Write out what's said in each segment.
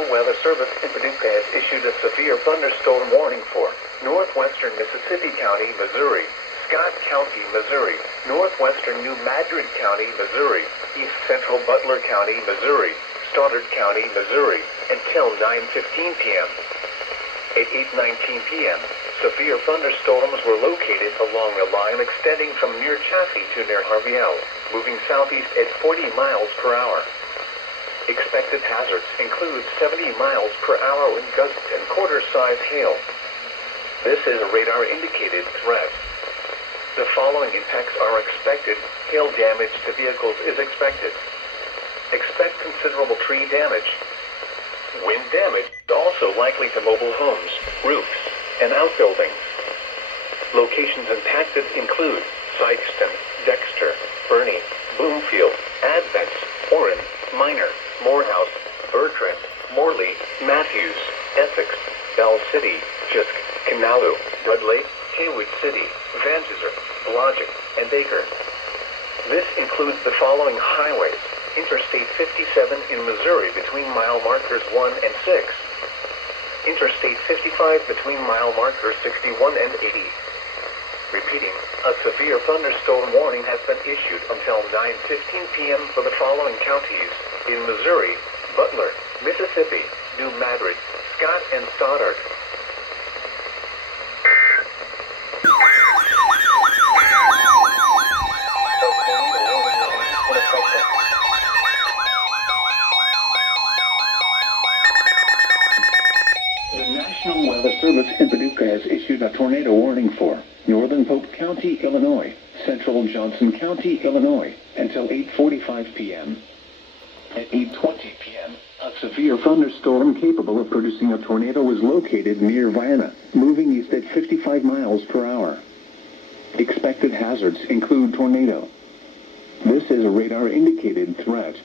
National Weather Service in Paducah has issued a severe thunderstorm warning for northwestern Mississippi County, Missouri, Scott County, Missouri, northwestern New Madrid County, Missouri, east central Butler County, Missouri, Stoddard County, Missouri, until 9:15 p.m. At 8:19 p.m., severe thunderstorms were located along a line extending from near Chaffee to near Harveyell, moving southeast at 40 miles per hour. Expected hazards include 70 miles per hour wind gusts and quarter-size hail. This is a radar-indicated threat. The following impacts are expected. Hail damage to vehicles is expected. Expect considerable tree damage. Wind damage also likely to mobile homes, roofs, and outbuildings. Locations impacted include Sykeston, Dexter, Bernie, Bloomfield, Advent, Orrin, Minor, Morehouse, Bertrand, Morley, Matthews, Essex, Bell City, Jusk, Kanalu, Dudley, Haywood City, Vansizer, Blodgett, and Baker. This includes the following highways: Interstate 57 in Missouri between mile markers 1 and 6. Interstate 55 between mile markers 61 and 80. Repeating, a severe thunderstorm warning has been issued until 9:15 p.m. for the following counties in Missouri: Butler, Mississippi, New Madrid, Scott, and Stoddard. The National Weather Service in Paducah has issued a tornado warning for northern Pope County, Illinois, central Johnson County, Illinois, until 8:45 p.m. At 8:20 p.m., a severe thunderstorm capable of producing a tornado was located near Vienna, moving east at 55 miles per hour. Expected hazards include tornado. This is a radar-indicated threat.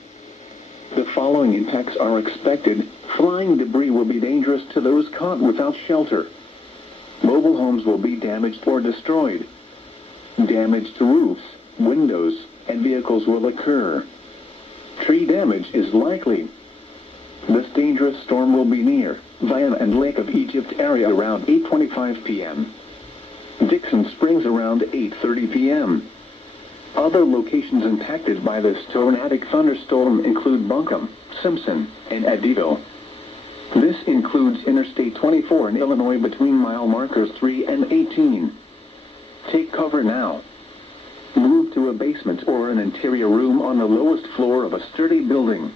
The following impacts are expected. Flying debris will be dangerous to those caught without shelter. Mobile homes will be damaged or destroyed. Damage to roofs, windows, and vehicles will occur. Tree damage is likely. This dangerous storm will be near Vienna and Lake of Egypt area around 8:25 p.m. Dixon Springs around 8:30 p.m. Other locations impacted by this tornadic thunderstorm include Buncombe, Simpson, and Eddyville. This includes Interstate 24 in Illinois between mile markers 3 and 18. Take cover now. Move to a basement or an interior room on the lowest floor of a sturdy building.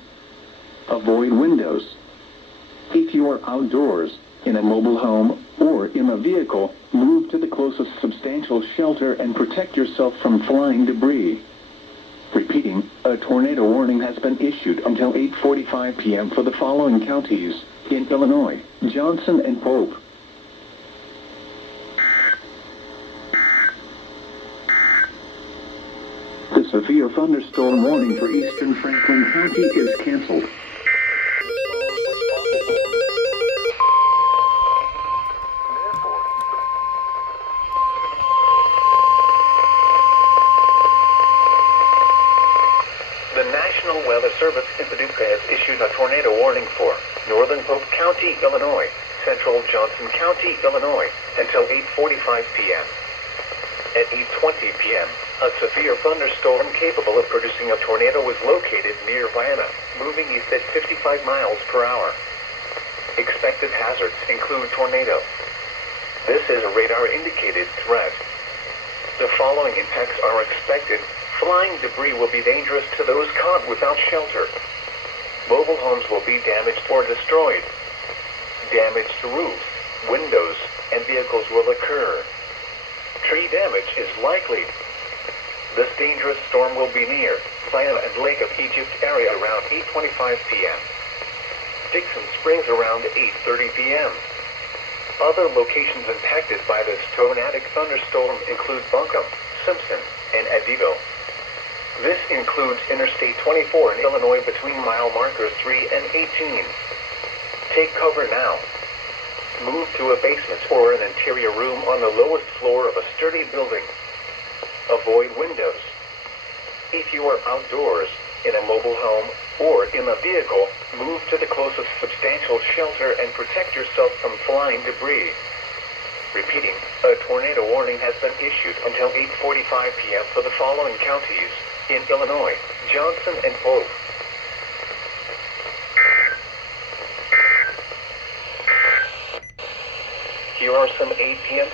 Avoid windows. If you are outdoors, in a mobile home, or in a vehicle, move to the closest substantial shelter and protect yourself from flying debris. Repeating, a tornado warning has been issued until 8:45 p.m. for the following counties in Illinois: Johnson and Pope. The severe thunderstorm warning for eastern Franklin County is canceled. The National Weather Service in Paducah has issued a tornado warning for northern Pope County, Illinois, central Johnson County, Illinois, until 8:45 p.m. At 8:20 p.m., a severe thunderstorm capable of producing a tornado was located near Vienna, moving east at 55 miles per hour. Expected hazards include tornado. This is a radar-indicated threat. The following impacts are expected. Flying debris will be dangerous to those caught without shelter. Mobile homes will be damaged or destroyed. Damage to roofs, windows, and vehicles will occur. Tree damage is likely. This dangerous storm will be near Vienna and Lake of Egypt area around 8:25 p.m. Dixon Springs around 8:30 p.m. Other locations impacted by this tornadic thunderstorm include Buncombe, Simpson, and Eddyville. This includes Interstate 24 in Illinois between mile markers 3 and 18. Take cover now. Move to a basement or an interior room on the lowest floor of a sturdy building. Avoid windows. If you are outdoors, in a mobile home, or in a vehicle, move to the closest substantial shelter and protect yourself from flying debris. Repeating, a tornado warning has been issued until 8:45 p.m. for the following counties in Illinois: Johnson and Polk. Here are some 8 p.m.